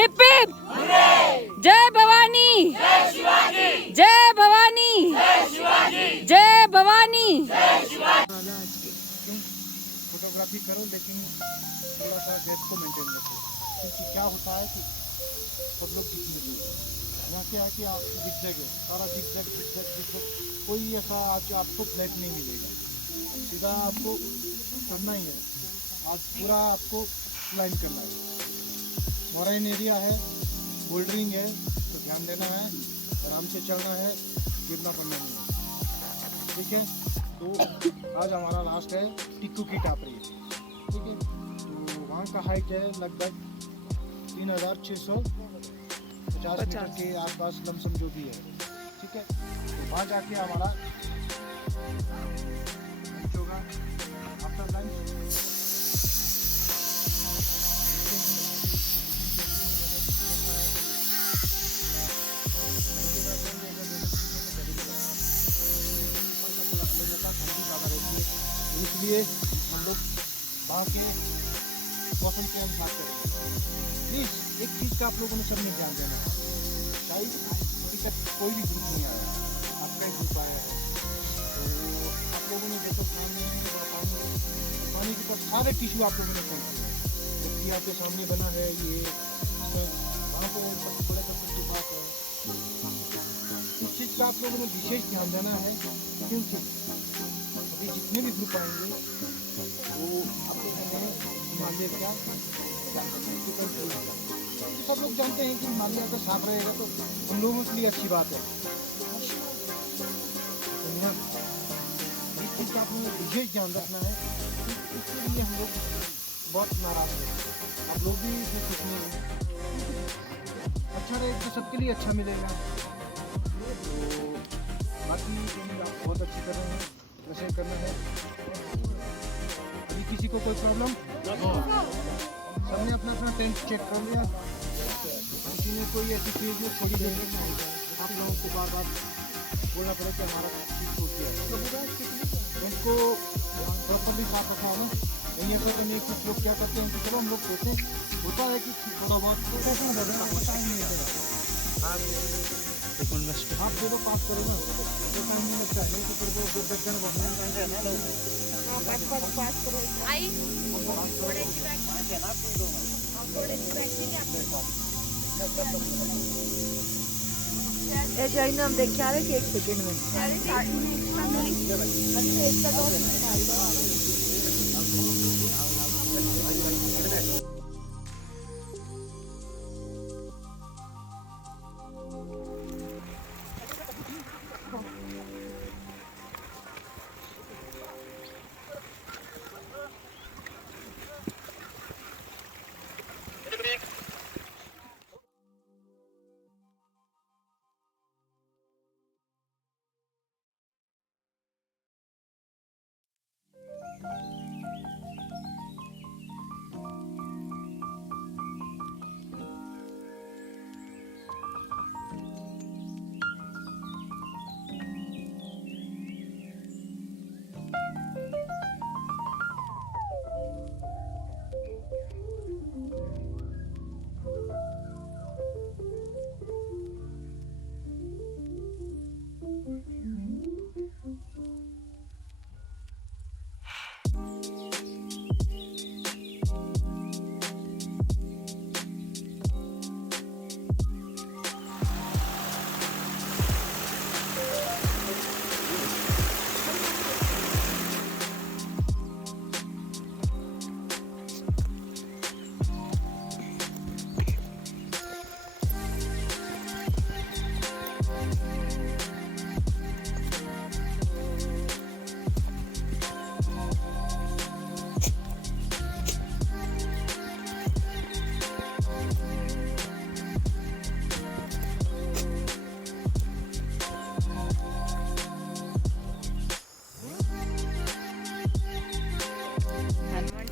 Hip hip जय भवानी, जय भवानी, जय भवानी। फोटोग्राफी करो लेकिन थोड़ा सा गैप को मेंटेन रखो, क्योंकि क्या होता है कि सब लोग दिखने दो, यहाँ क्या है कि आपको दिख है सारा दिख कोई ऐसा आज आपको फ्लैट नहीं मिलेगा, सीधा आपको करना ही है। आज पूरा आपको क्लाइंब करना है, मॉरेन एरिया है, बोल्डरिंग है, तो ध्यान देना है, आराम से चलना है, गिरना पड़ना नहीं है, ठीक है। तो आज हमारा लास्ट है टिक्कू की टापरी, ठीक है। तो वहाँ का हाइट है लगभग 3650 मीटर के आसपास लमसम जो भी है, ठीक है। तो वहाँ जाके हमारा लंच होगा, आफ्टर लंच इसलिए हम लोग वहाँ के मौसम के अनुसार करेंगे। प्लीज़ एक चीज़ का आप लोगों ने सबने ध्यान देना है, शायद अभी तक कोई भी ग्रुप नहीं आया, आपका एक ग्रुप आया है, तो आप लोगों ने देखो पानी के पास सारे टिश्यू आप लोगों ने पहुँचे हैं, जबकि आपके सामने बना है ये, वहाँ पे बड़े पत्थर के पास है। इस चीज़ का आप लोगों ने विशेष ध्यान देना है, क्योंकि अभी जितने भी ग्रुप आएंगे वो आपको हिमालय का तो सब लोग जानते हैं कि हिमालय अगर साफ रहेगा तो उन लोगों के लिए अच्छी बात है। इस चीज़ का आपको विशेष ध्यान रखना है, इसके लिए हम लोग बहुत नाराज हैं, आप लोग भी इसमें खुश नहीं हैं। अच्छा रहेगा तो सबके लिए अच्छा मिलेगा। तो बाकी आप बहुत अच्छी कर रहे हैं, कैसे करना है। अभी किसी को कोई प्रॉब्लम? सबने अपना अपना टेंट चेक कर लिया, किसी ने कोई ऐसी चीज़ में थोड़ी देर में आप लोगों को बार बार बोलना पड़े कि हमारा चीज़ छूट गया। टेंट को प्रॉपरली साफ रखा है ना, नहीं ऐसा तो नहीं। कुछ लोग क्या करते हैं कि चलो हम लोग सोचते होता है कि थोड़ा बहुत टाइम नहीं लगेगा, आप देखो पास करो ना, तो टाइम नहीं लगता है, नहीं तो फिर वो दर्जन हम देख के आ रहे कि 1 सेकेंड में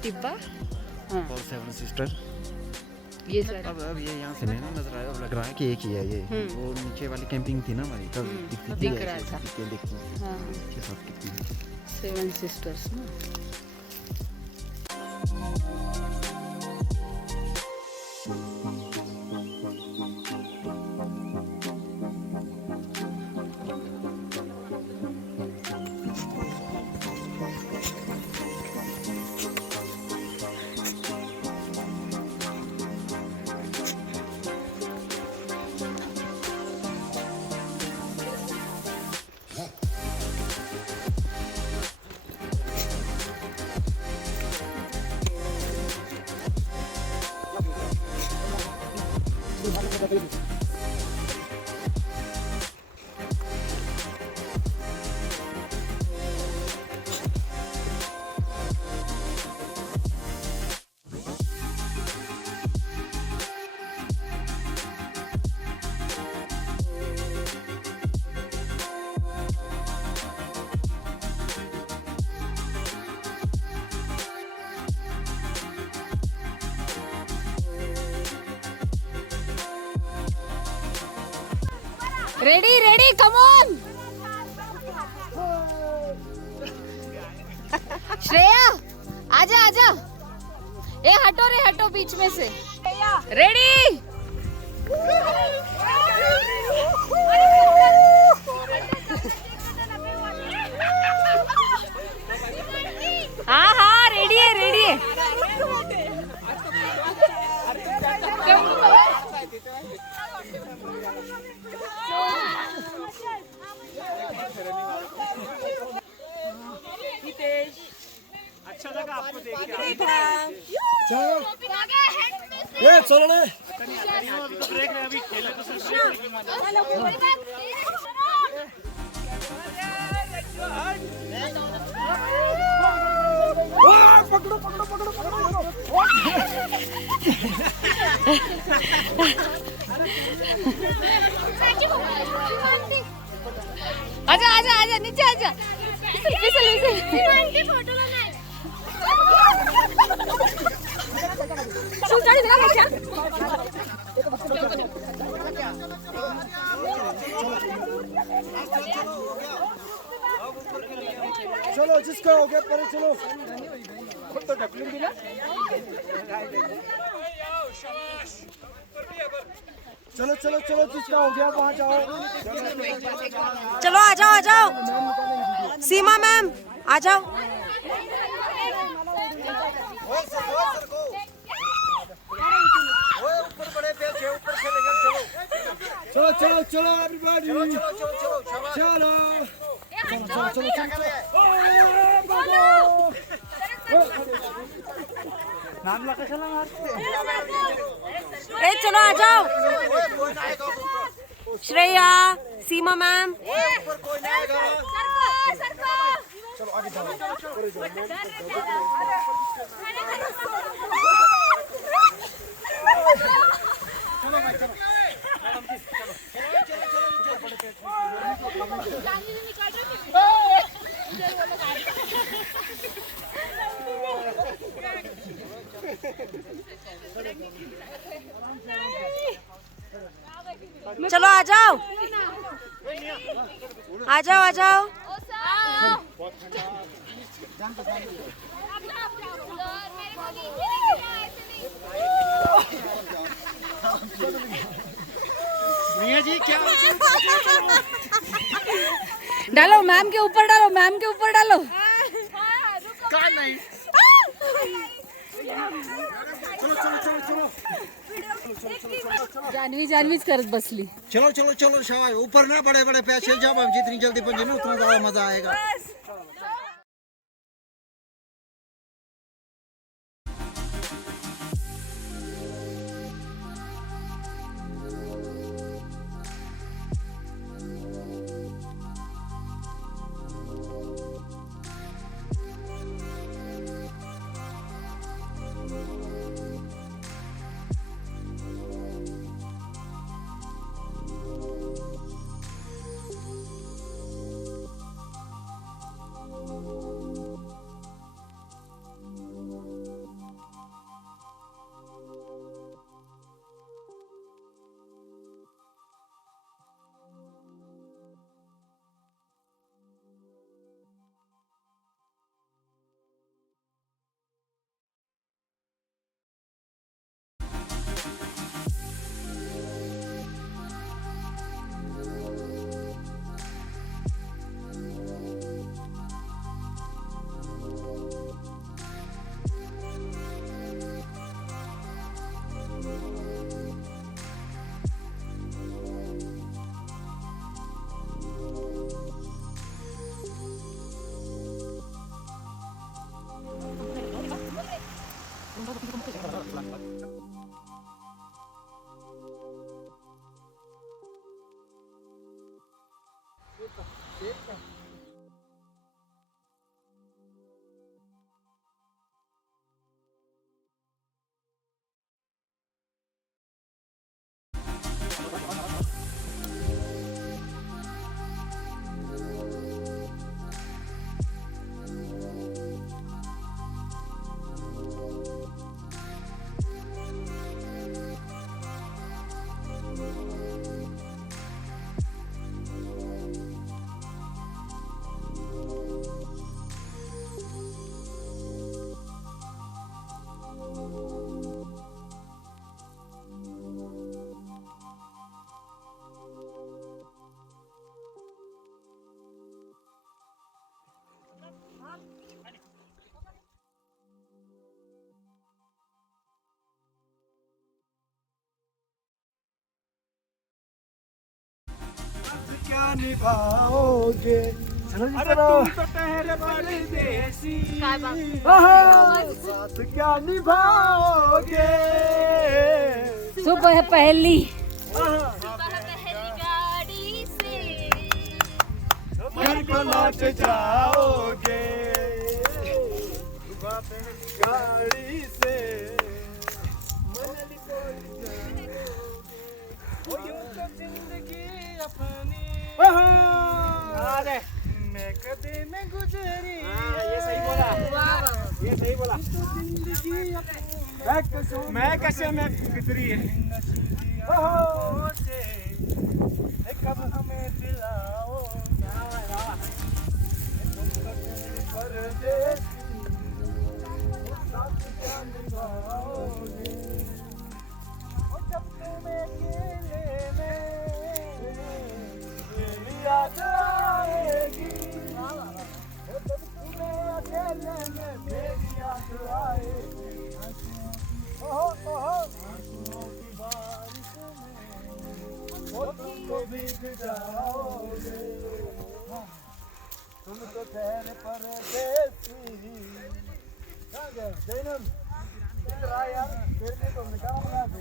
टिब्बा, और 7 सिस्टर। ये अब ये यहाँ से नहीं ना नजर आया, अब लग रहा है कि एक ही है ये। वो नीचे वाली कैंपिंग थी ना हमारी, तब दिख रहा था। हाँ, 7 सिस्टर्स ना। Ready ready come on Shreya आजा आजा ए हटो रे हटो बीच में से रेडी हाँ हाँ रेडी है रेडी है अच्छा लगा आपको देख के। चलो चलो ले ब्रेक है अभी खेले तो सब ब्रेक पकड़ो पकड़ो पकड़ो पकड़ो आजा आजा आजा नीचे आजा फोटो चलो जिसका हो गया पर चलो तो ढकलूं भी ना चलो चलो चलो जिसका हो गया वहाँ जाओ चलो आ जाओ आ जाओ सीमा मैम आ जाओ चलो चलो चलो एवरीबॉडी चलो चलो चलो चलो चलो चलो चलो नाम लगा चला मारते ए चलो आ जाओ श्रेया सीमा मैम चलो आगे जाओ चलो आ जाओ आ जाओ आ जाओ मियां जी क्या डालो मैम के ऊपर डालो मैम के ऊपर डालो का नहीं चलो चलो चलो चलो जानवी जानवीच करत बसली चलो चलो चलो शाबाश ऊपर ना बड़े बड़े पैसे जब हम जितनी जल्दी पहुंचे ना उतना ज्यादा मजा आएगा निभाओगे? अरे तुम तो ठहरे परदेसी, साथ क्या निभाओगे? सुबह पहली घर को लौट जाओगे गाड़ी से। वो यूं तो जिंदगी अपनी मैं कदे में गुजरी। ये सही बोला, ये सही बोला। जिंदगी मैं कैसे में गुजरी है। कब हमें दिलाओ जब तुम्हें अकेले में याद आएगी, जब तुम्हें अकेले में मेरी याद आएगी। आंसुओं की बारिश में वो तुमको भीग जाओगे। तुम तो ठहरे परदेसी। जैनब इधर आ यार, तेरे लिए तो निकालना दो।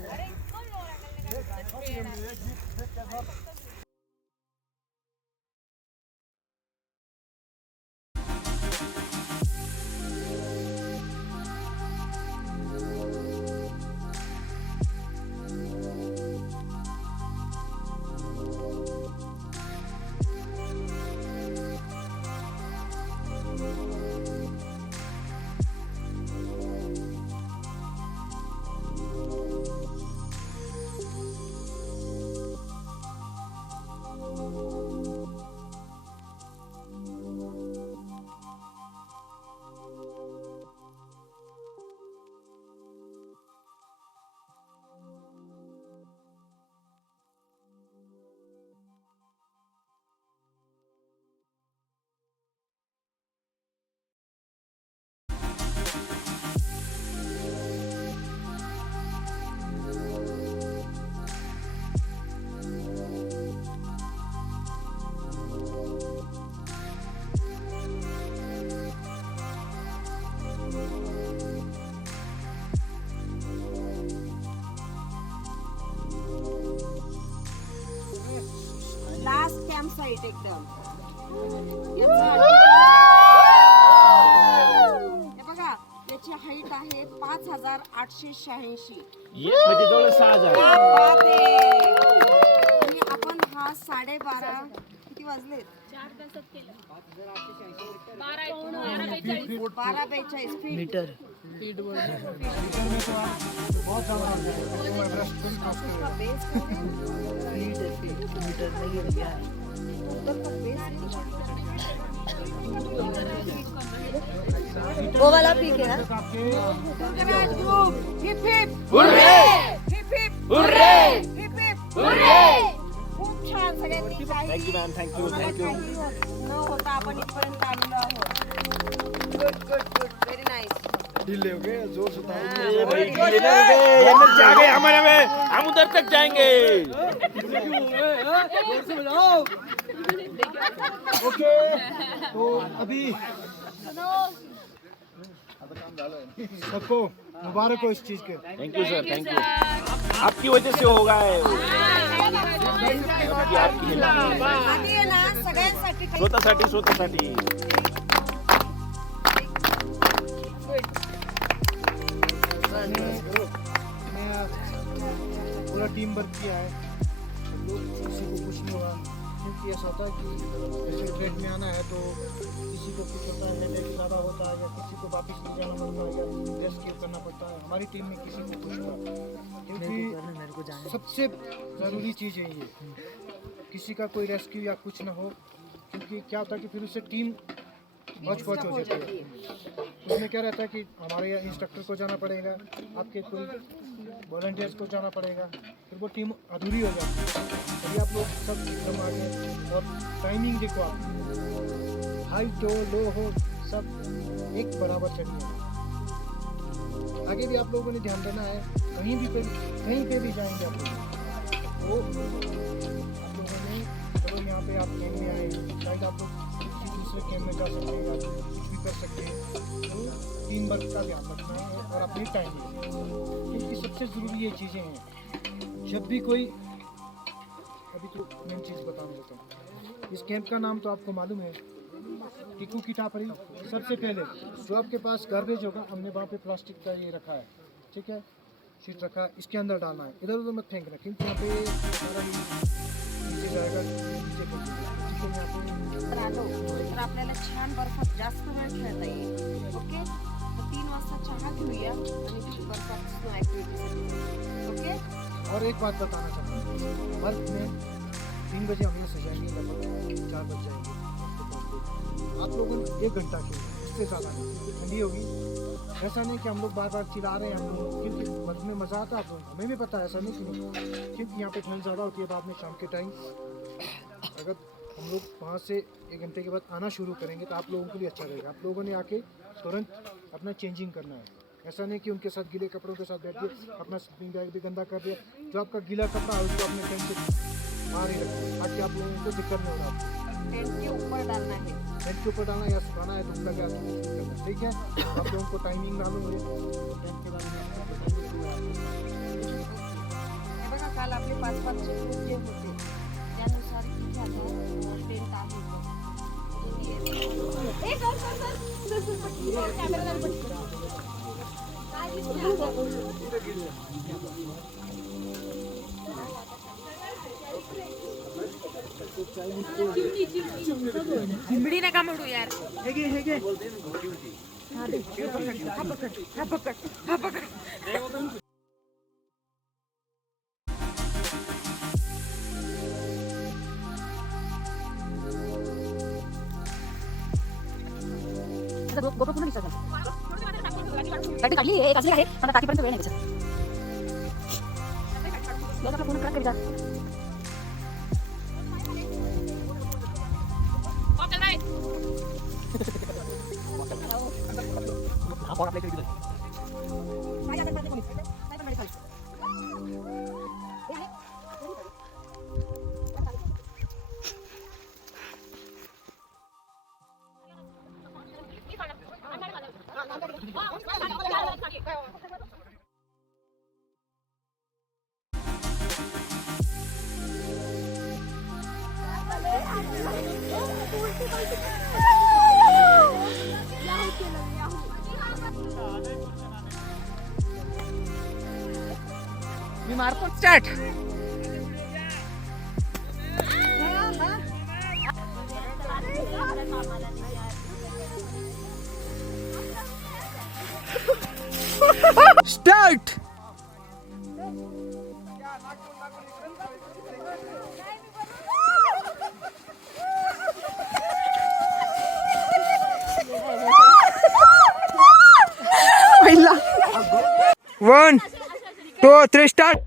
लास्ट कॅम्प साईट एकदम हे बघा, याची हाईट आहे 5886. म्हणजे जवळ 6000. आणि आपण हा 12:30 किती वाजले? 12:42 मीटर. बहुत ज्यादा वो वाला पीक है ना? Hip hip hurray, hip hip hurray, hip hip hurray. खूप छान सगळ्यांनी. Thank you ma'am, thank you thank you. न होता आपण इथपर्यंत आलेलो आहोत. Good good good, very nice. ढीले हो गए, जोर से आगे हमारे में हम उधर तक जाएंगे. ओके, तो अभी सबको मुबारक हो इस चीज के. Thank you sir, thank you. आपकी वजह से होगा है. आधी आहे ना सगळ्यांसाठी काही स्वतःसाठी. पूरा टीम वर्क किया है. लोग किसी को कुछ नहीं हुआ, क्योंकि ऐसा होता है कि जैसे ट्रेड में आना है तो किसी को कुछ होता है, लेवल ज़्यादा होता है, या किसी को वापस ले जाना पड़ता है, या रेस्क्यू करना पड़ता है. हमारी टीम में किसी को कुछ हुआ, क्योंकि सबसे ज़रूरी चीज़ है ये, किसी का कोई रेस्क्यू या कुछ ना हो. क्योंकि क्या होता है कि फिर उससे टीम बच हो जाती है. उसमें क्या रहता है कि हमारे यहाँ इंस्ट्रक्टर को जाना पड़ेगा, आपके कोई वॉलंटियर्स को जाना पड़ेगा, फिर वो टीम अधूरी हो जाती है. तभी आप लोग सब एकदम आगे. और टाइमिंग देखो, आप हाई हो लो हो सब एक बराबर चलिए. आगे भी आप लोगों ने ध्यान देना है. कहीं पे भी जाएंगे आप लोग तो आप लोगों ने लोग यहाँ पे आप कैंप में आए हैं, शायद आप लोग किसी दूसरे कैंप में जा सकते हैं, आप कुछ भी कर सकते हैं। तो टीम वर्क का ध्यान रखना है और अपनी टाइमिंग, क्योंकि सबसे ज़रूरी ये चीज़ें हैं। जब भी कोई, अभी तो मेन चीज़ बता देता हूँ, इस कैंप का नाम तो आपको मालूम है, टिकू की टापरी। सबसे पहले जो आपके पास गार्बेज होगा, हमने वहाँ पे प्लास्टिक का ये रखा है, ठीक है, शीट रखा है, इसके अंदर डालना है, इधर उधर मत फेंकना, क्योंकि यहाँ पे सारा नीचे जाएगा, नीचे फेंकेगा। यहाँ पे आलो तर आपल्याला छान बर्फात जास्त वेळ खेळता येईल. ओके, तर 3 वाजता चहा घेऊया आणि बर्फात स्नो ॲक्टिव्हिटी. ओके, और एक बात बताना चाहता हूँ, बर्फ में 3 बजे हम ये सजाएंगे, लगभग 4 बज जाएंगे। आप लोगों ने 1 घंटा खेलें, इससे ज़्यादा नहीं, ठंडी होगी। ऐसा नहीं कि हम लोग बार बार चिल्ला रहे हैं, हम लोग, क्योंकि बर्फ में मज़ा आता है आप लोगों को, हमें भी पता है, ऐसा नहीं कि क्योंकि यहाँ पे ठंड ज़्यादा होती है बाद में शाम के टाइम। अगर हम लोग वहाँ से 1 घंटे के बाद आना शुरू करेंगे तो आप लोगों के लिए अच्छा रहेगा। आप लोगों ने आके तुरंत अपना चेंजिंग करना है, ऐसा नहीं कि उनके साथ गीले कपड़ों के साथ बैठ के अपना स्लीपिंग बैग भी गंदा कर दिया। जो आपका गीला कपड़ा है उसको अपने टेंट से बाहर ही रखना, ताकि आप लोगों को दिक्कत नहीं हो रहा। टेंट के ऊपर डालना है, टेंट के ऊपर डालना या सुखाना है, धूप लगे आपको कुछ नहीं करना, ठीक है। आप लोगों को टाइमिंग मालूम है, टेंट के बारे में आपको हे बघा काल आपले 5-5 ग्रुप जे होते त्यानुसार किती आता टेंट आहे. चिमडी नका म्हणू यार. गोप्रो पूर्ण दिसत नाही काढली एक असली आहे पण टाकीपर्यंत वेळ नाही त्याचा आपला पूर्ण क्रॅक करी मी मारतो स्टार्ट. स्टार्ट। पहिला 1 2 3 स्टार्ट।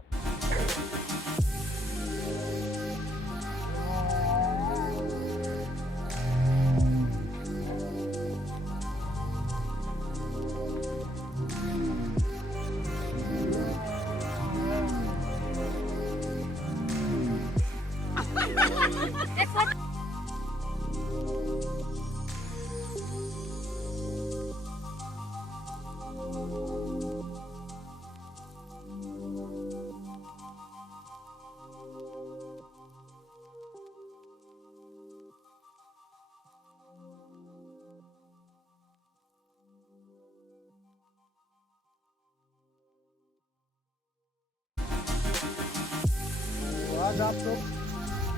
आज आप लोग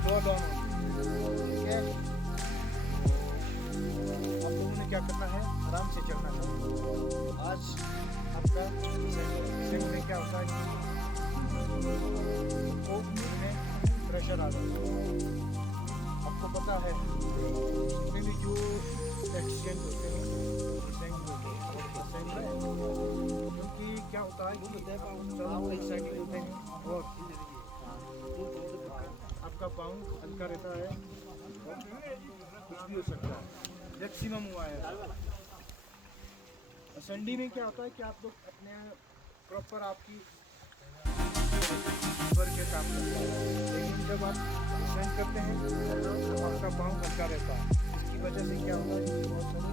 दो डाउन होंगे, ठीक है। आप लोगों ने क्या करना है, आराम से चलना है। आज आपका सेंट में क्या होता है कि में प्रेशर आ जाता है। आपको पता है इसमें भी जो एक्सीडेंट होते हैं क्योंकि क्या होता है कि एक्साइटिंग होते हैं और आपका पाँव हल्का रहता है, कुछ भी हो सकता है। मैक्सिमम हुआ है संडे में क्या होता है कि आप लोग अपने प्रॉपर आपकी वर्क के काम करते हैं, लेकिन जब आप डिसेंड करते हैं तो आपका पाँव हल्का रहता है, इसकी वजह से क्या होता है कि बहुत सारे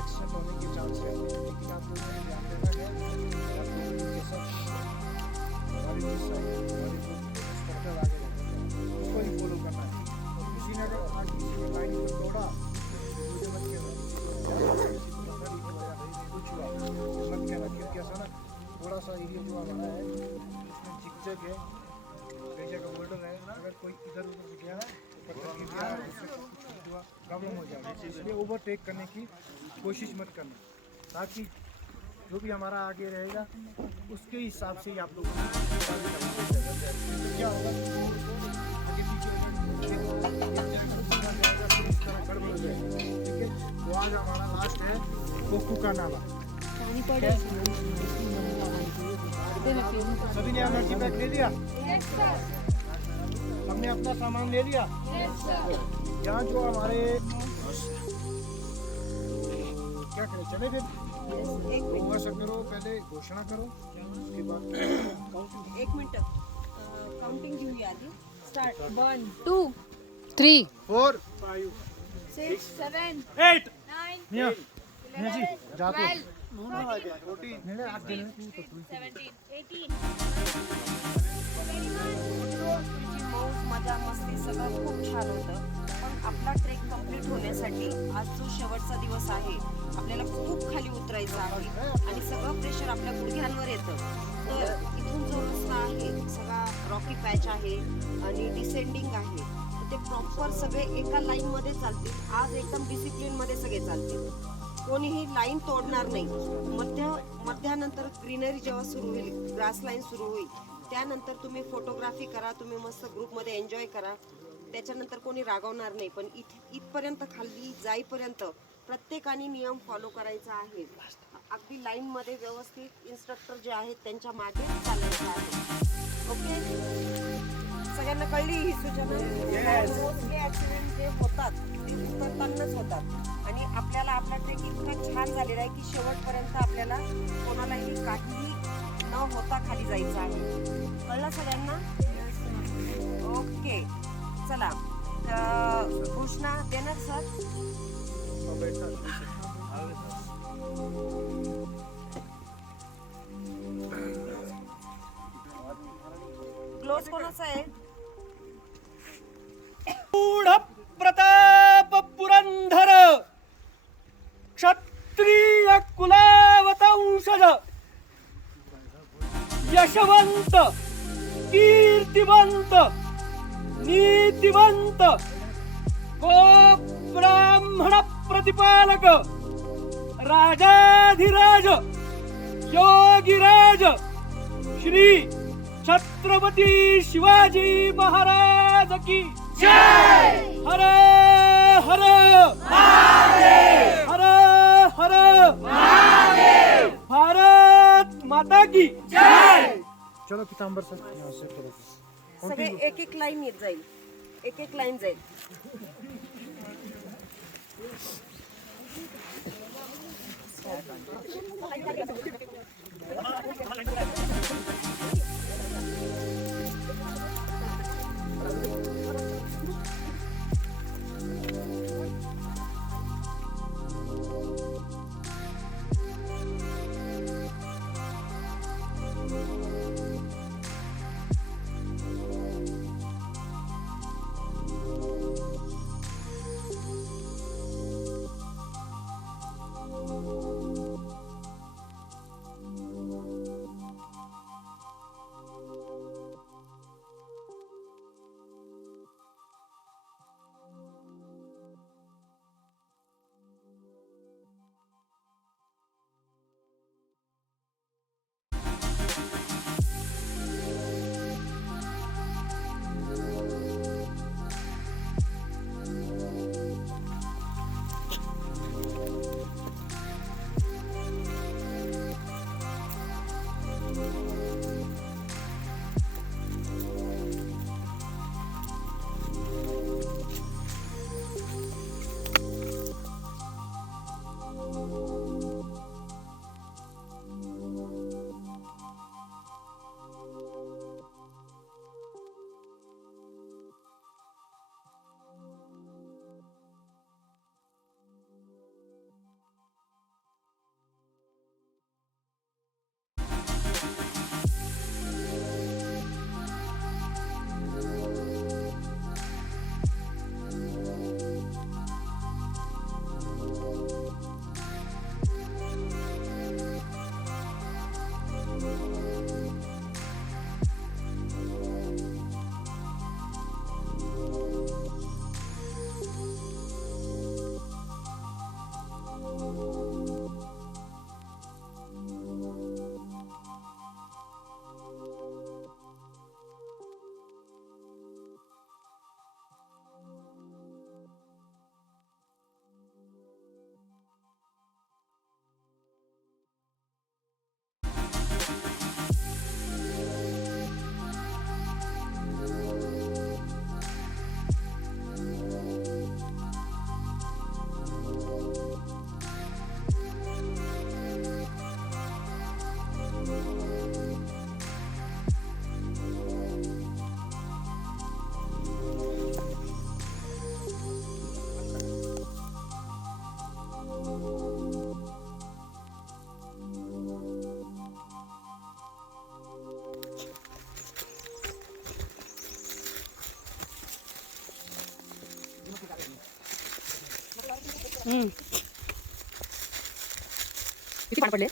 एक्सीडेंट होने के चांस रहते हैं। लेकिन आप लोगों ने ध्यान देना है, आप लोगों को जैसा हमारी जिस साइड हमारी जो स्ट्रक्चर आगे रहता है उसको ही फॉलो करना है। और किसी ने अगर किसी ने लाइन को तोड़ा मुझे मत कहना कुछ हुआ, मत कहना, क्योंकि ऐसा ना थोड़ा सा एरिया जो हमारा है उसमें झिकझक है, कई जगह बोल्डर है, अगर कोई इधर उधर से गया तो पत्थर गिर गया उससे कुछ हुआ प्रॉब्लम हो जाएगी। इसलिए ओवरटेक करने की कोशिश मत करना, ताकि जो भी हमारा आगे रहेगा उसके हिसाब से ही आप लोग क्या होगा आगे पीछे इस तरह गड़बड़ हो जाएगा। ठीक है, तो आज हमारा लास्ट है कोकू का नाला। सभी ने एनर्जी पैक ले लिया? हमने अपना सामान ले लिया? यहाँ जो हमारे क्या करें, चले फिर ऐसा करो, पहले घोषणा करो, उसके बाद 1 मिनिट काउंटिंग घेऊया आधी. स्टार्ट. 1 2 3 4 6 7 8 मियाँ मियाँ जी जाते 12 14 आप देने तू तो 17 18 मौज मजा मस्ती सगळं खूप छान होतं. पण आपला ट्रेक कंप्लीट होण्यासाठी आज जो शेवटचा दिवस आहे, आपल्याला खूप खाली उतरायचं आहे आणि सगळं प्रेशर आपल्या गुडघ्यांवर येतं. तर इथून जो रस्ता आहे सगळा रॉकी पॅच आहे आणि डिसेंडिंग आहे, तर ते प्रॉपर सगळे एका लाईनमध्ये चालतील. आज एकदम डिसिप्लिनमध्ये सगळे चालतील, कोणीही लाईन तोडणार नाही. मध्यानंतर ग्रीनरी जेव्हा सुरू होईल, ग्रास लाईन सुरू होईल, त्यानंतर तुम्ही फोटोग्राफी करा, तुम्ही मस्त ग्रुपमध्ये एन्जॉय करा, त्याच्यानंतर कोणी रागवणार नाही. पण इथपर्यंत खाली जाईपर्यंत प्रत्येकाने नियम फॉलो करायचा आहे. अगदी लाईनमध्ये व्यवस्थित इन्स्ट्रक्टर जे आहेत त्यांच्या मागे चालायचं आहे. ओके, सगळ्यांना कळली ही सूचना? मोस्टली ॲक्सिडेंट जे होतात ते उतरतानाच होतात आणि आपल्याला आपला ट्रेक इतका छान झालेला आहे की शेवटपर्यंत आपल्याला कोणालाही काहीही न होता खाली जायचं आहे. कळलं सगळ्यांना? ओके, चला घोषणा देणार सर? क्लोज कोणाचा आहे? मूढ प्रताप पुरंधर क्षत्रिय कुलावतंशज यशवंत कीर्तिवंत नीतिवंत गो ब्राह्मण प्रतिपालक राजाधिराज योगिराज श्री छत्रपती शिवाजी महाराज की जय. हर हर महादेव, हर हर महादेव, भारत माता की जय. चलो पीताम्बर सर यहाँ से करो. सगळे एक एक लाईन येत जाईल, एक एक लाईन जाईल. किती पाणी पडले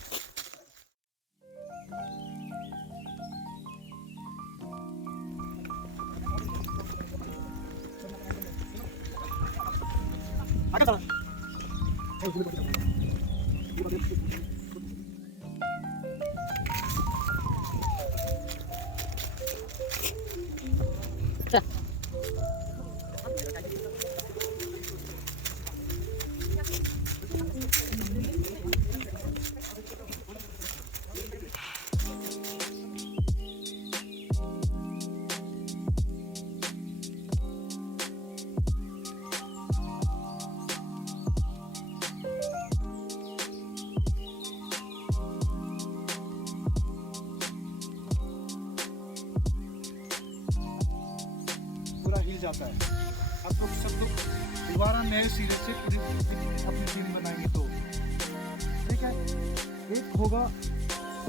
पूरा हिल जाता है। आप लोग सब लोग दोबारा नए सिरे से पूरी अपनी टीम बनाएंगे तो ठीक है। एक होगा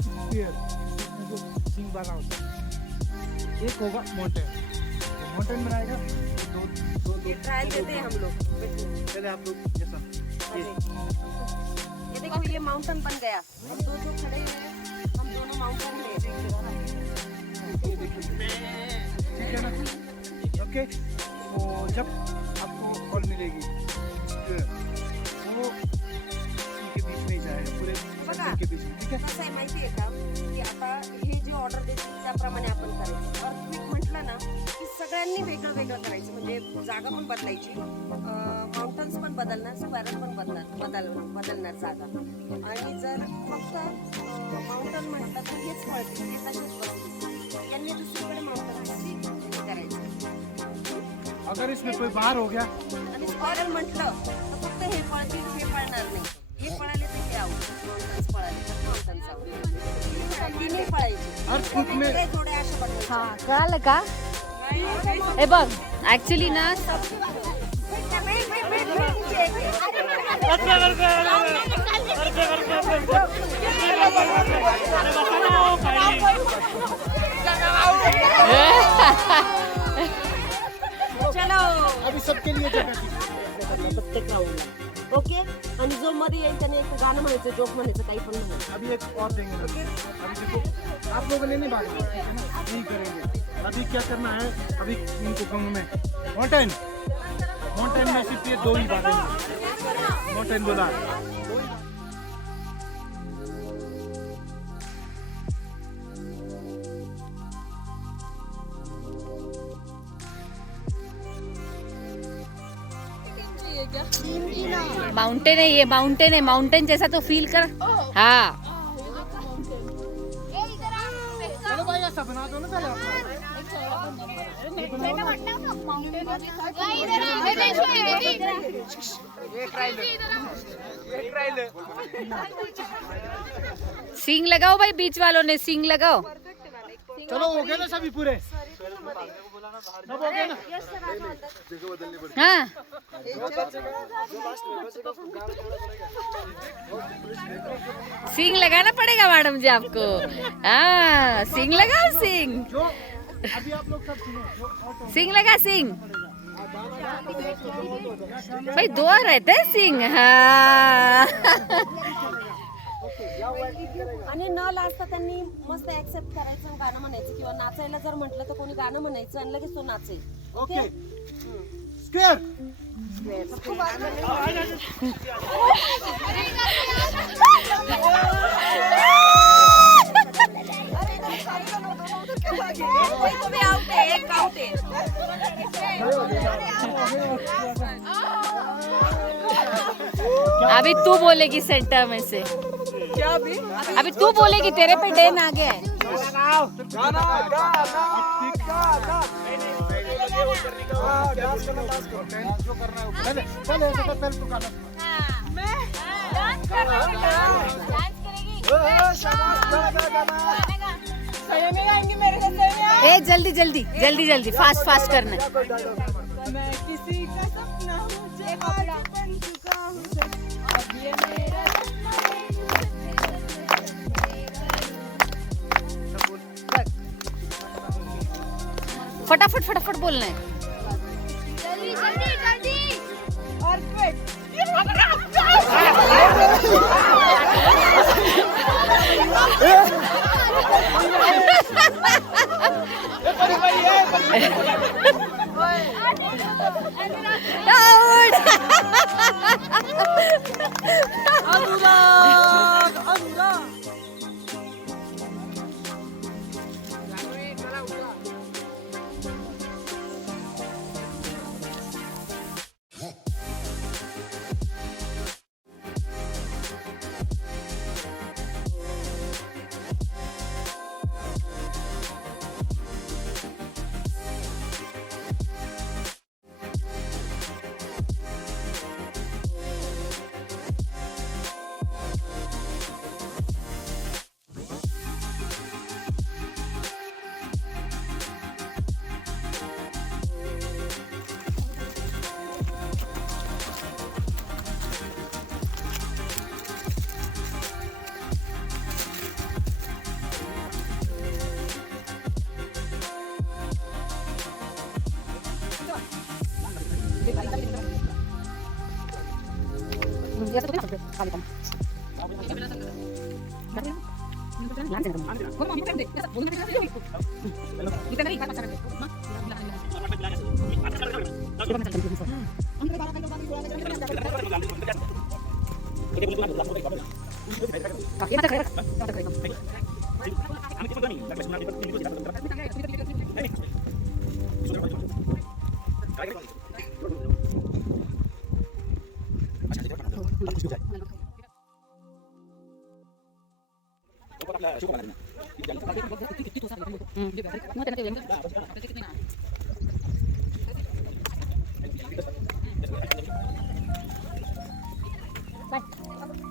स्पीयर जिसमें जो सिंग वाला होता है, एक होगा माउंटेन। माउंटेन बनाएगा तो दो ट्रायल देते हैं हम लोग। पहले आप लोग जैसा ये देखो ये माउंटेन बन गया। हम दो जो खड़े हैं हम दोनों माउंटेन में ठीक है ना। ओके, तो जब आपको कॉल मिलेगी वो उनके बीच में ही जाएगा, पूरे बघा. के बीच में, ठीक है। कसं आहे माहिती आहे का की आता हे जे ऑर्डर देतील त्याप्रमाणे आपण करायचं. अर्थक्वेक म्हटलं ना की सगळ्यांनी वेगळं वेगळं करायचं. म्हणजे जागा पण बदलायची, माउंटन्स पण बदलणार, स्क्वेअर पण बदलणार जागा. आणि जर फक्त माउंटन म्हटलं तर हेच पळतील, हे तसेच बसतील. यांनी दुसरीकडे माउंटनसाठी करायचं. अगर इसमें कोई बाहर हो गया आणि स्क्वेअर म्हटलं तर फक्त हे पळतील, हे पळणार नाही. हे पळाले तर हे आऊट, माउंटन्स पळाले तर माउंटन्स आऊट. तिन्ही पळायचे. अर्थक्वेक में थोडे थोडे असे बदलायचे. हा कळालं का हे बघ ऍक्च्युली ना चलो अभी सबके लिए जगह थी। प्रत्येक राऊंडला ओके. आणि जो मध्ये येईल त्याने एक गाणं म्हणायचं, जोक म्हणायचं, काही पण म्हणायचं. अभी एक और देंगे। अभी देखो आप लोगों ने नहीं भागना, ठीक है ना? नहीं करेंगे। अभी क्या करना है, अभी इनको कहूँ मैं माउंटेन में सिर्फ ये दो ही भागेंगे। माउंटेन बोला माउंटेन है, ये माउंटेन है, माउंटेन जैसा तो फील कर. हाँ चलो भाई ऐसा बना दो ना पहले आप। सिंग लगाओ भाई, बीच वालों ने सिंग लगाओ. चलो हो गए ना सभी पूरे, सब हो गए ना। हाँ सिंग लगाना पड़ेगा मैडम जी आपको. हाँ सिंग लगाओ, सिंग जो अभी आप लोग सब सुनो, जो ऑटो सिंग लगा, सिंग भाई दो रहते हैं सिंग. हाँ आणि न लाजता त्यांनी मस्त ऍक्सेप्ट करायचं आणि गाणं म्हणायचं. किंवा नाचायला जर म्हटलं तर कोणी गाणं म्हणायचं आणि लगेच तो नाचेल. ओके स्क्वेअर अभी तू बोलेगी सेंटर में से. क्या अभी तू बोलेगी, तेरे पे डेन आ गया है. जो करना है पहले पहले ऐसे कर, पहले तो गाना ए जल्दी जल्दी जल्दी जल्दी फास्ट फास्ट करना है. मैं किसी का सपना हूँ जो आज बन चुका हूँ. अब ये मेरा फटाफट फटाफट बोलना है. जल्दी जल्दी जल्दी. और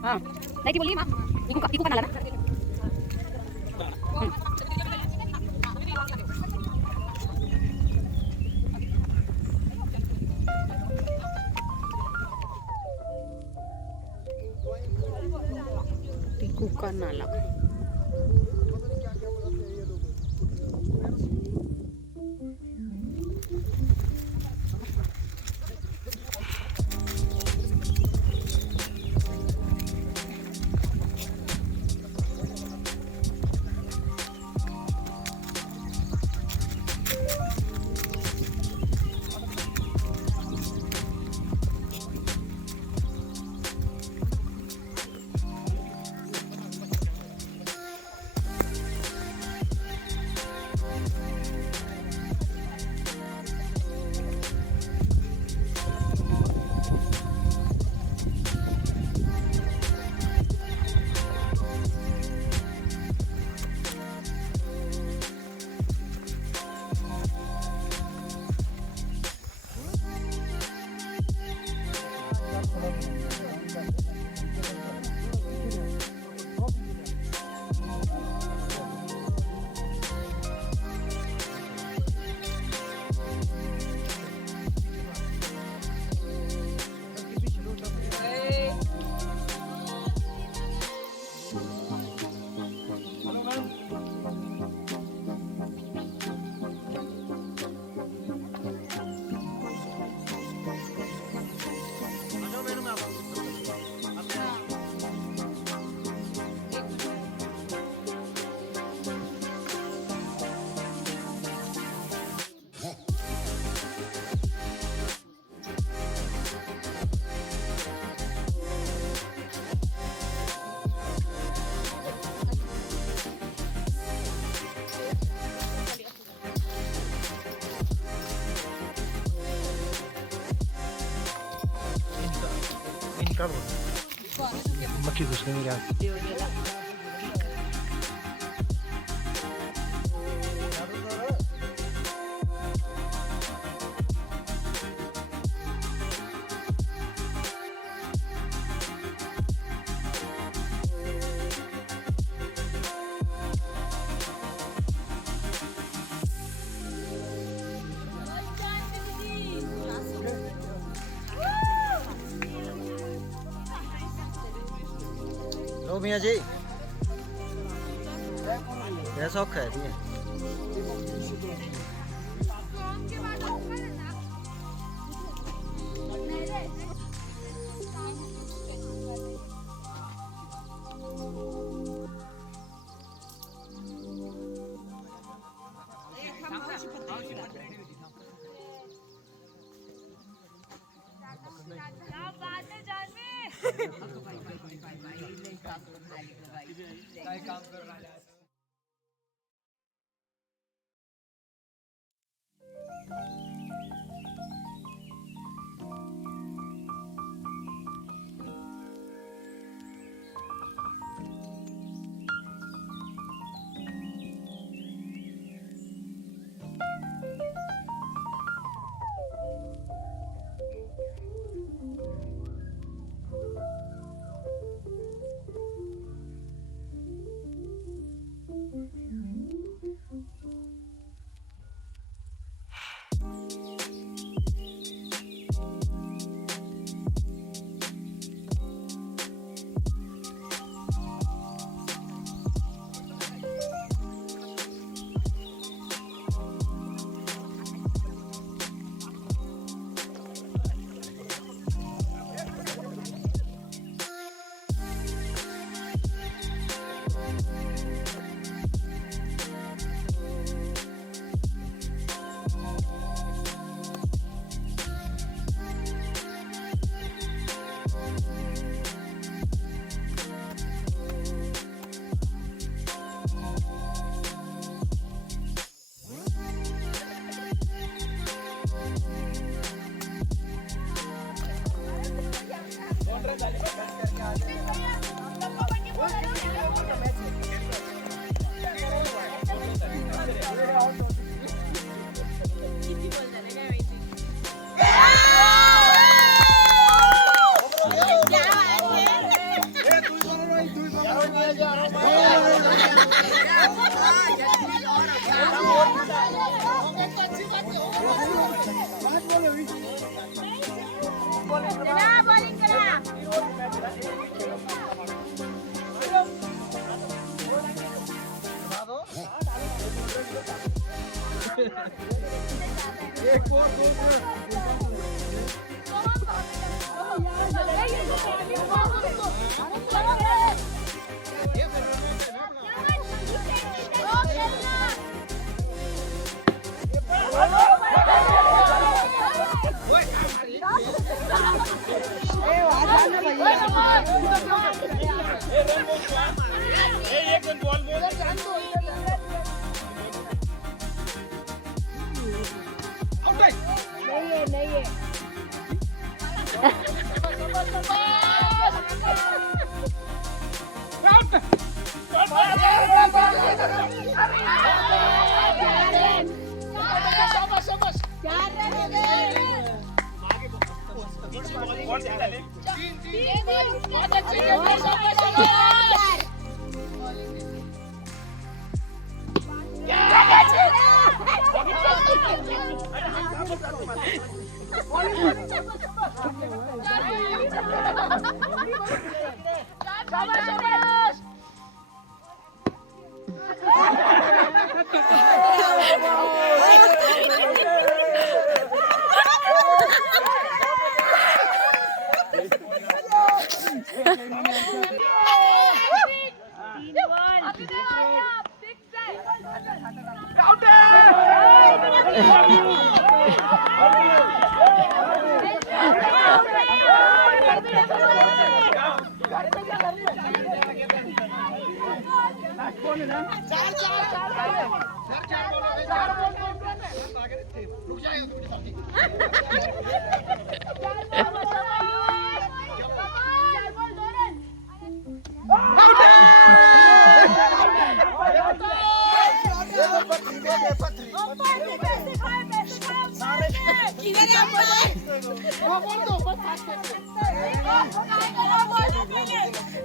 हाँ नहीं की बोलिए माँ इको का नाला ना टिकू का नाला मक्खी घुसने में क्या लो मियाँ जी ऐसा औखा है भैया काय काम करून आले आज?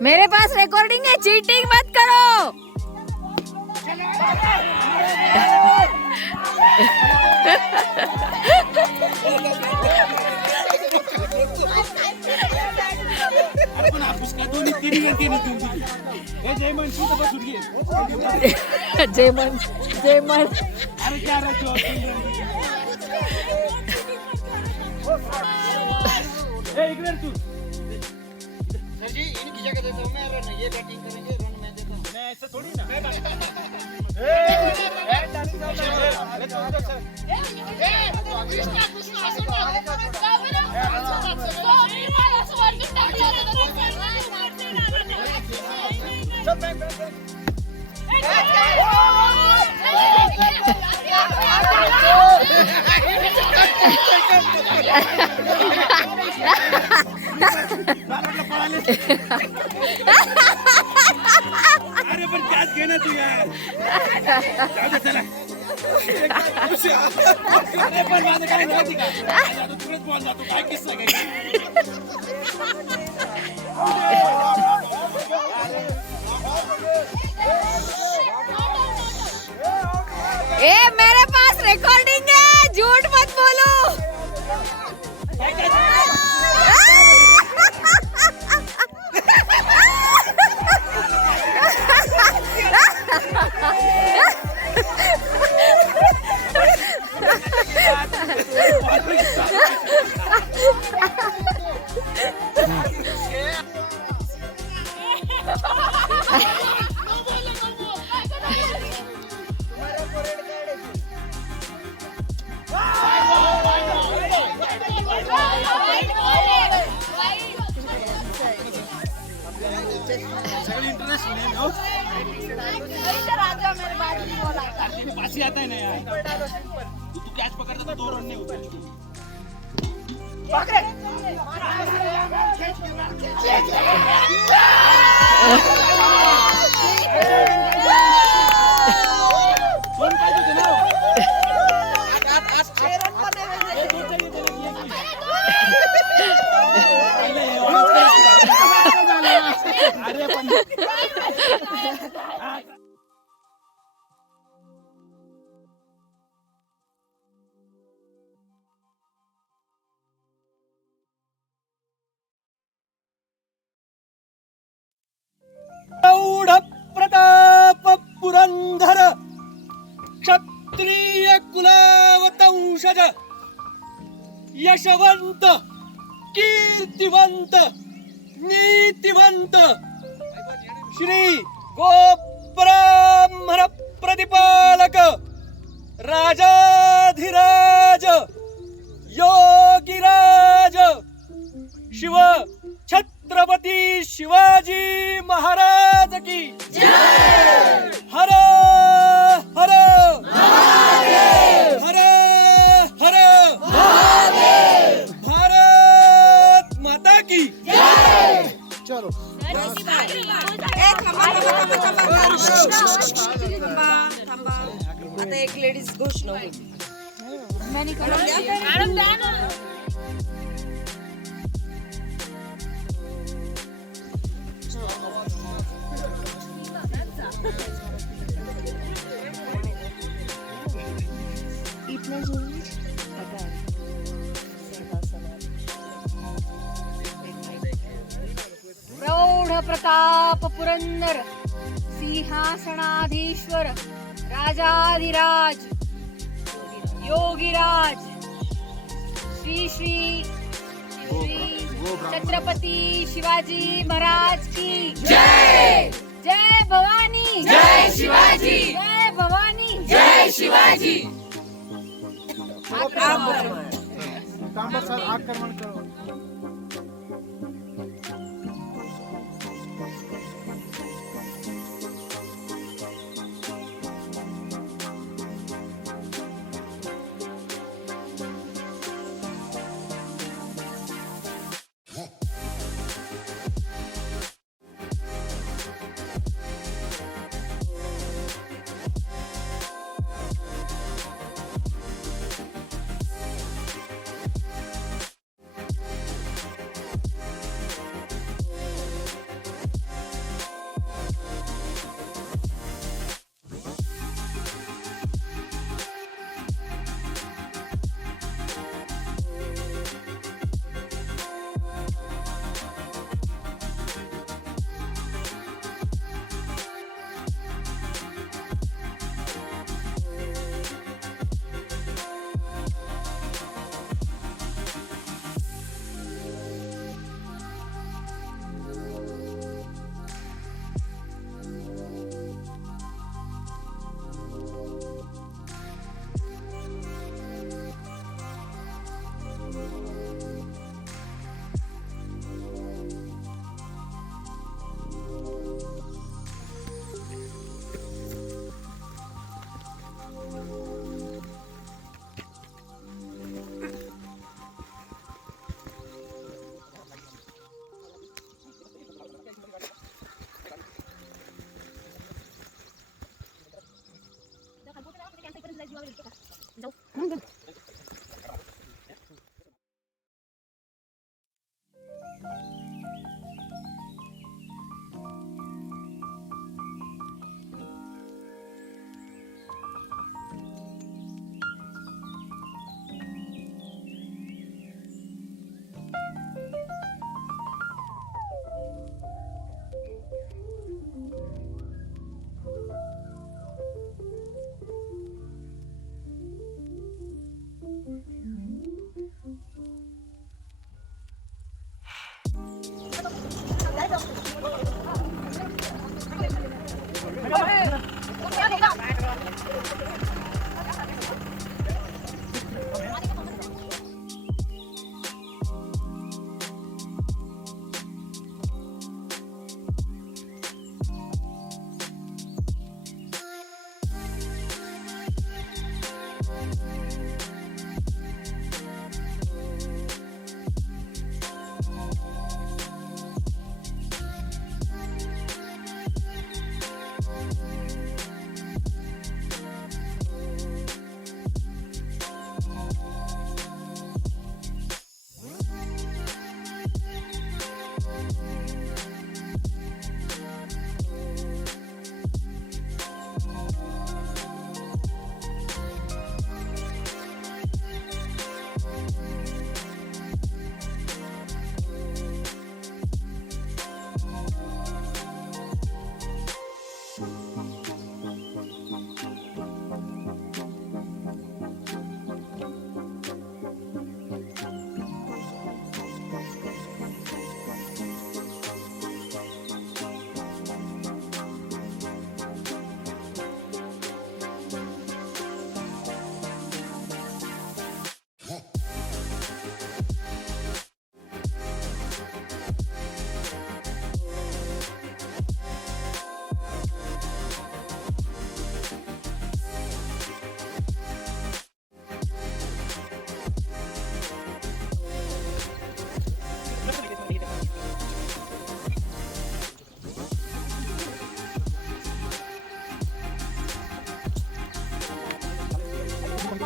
मेरे पास रिकॉर्डिंग है, चीटिंग मत करो। जयमन जयमन सर जी इनकी जगह देता हूँ मैं रन, ये बैटिंग करेंगे, रन मैं देता हूँ। मैं ऐसा थोड़ी ना कृष्णा अरे पण कॅच घे ना तू यार. जाऊ दे, चला. अरे पण माझं काय माहिती का, आता तुलाच बॉल जातो, काय किस्सा काय. ए मेरे पास रिकॉर्डिंग है, झूठ मत बोलो. सगळी इंटरेस्ट नाही हो. पासी आता है ना यार. तू कॅच पकडतो तर 2 रन नाही होत. दोन पाहिजे होते ना. अरे पण प्रौढ प्रताप पुरंदर क्षत्रिय कुलावतंशज यशवंत कीर्तिवंत नीतिवंत श्री गोब्राह्मण प्रतिपालक राजाधिराज योगिराज शिव छत्रपती शिवाजी महाराज की जय. हर हर हर हर भारत माता की चलो थांबा. आता एक लेडीज घोषणा होईल. प्रौढ प्रताप पुरंदर सिंहासनाधीश्वर राजाधिराज योगिराज श्री श्री श्री छत्रपती शिवाजी महाराज की जय. जय भवानी जय शिवाजी. जय भवानी जय शिवाजी. तांबा सर आक्रमण करो.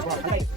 Wow.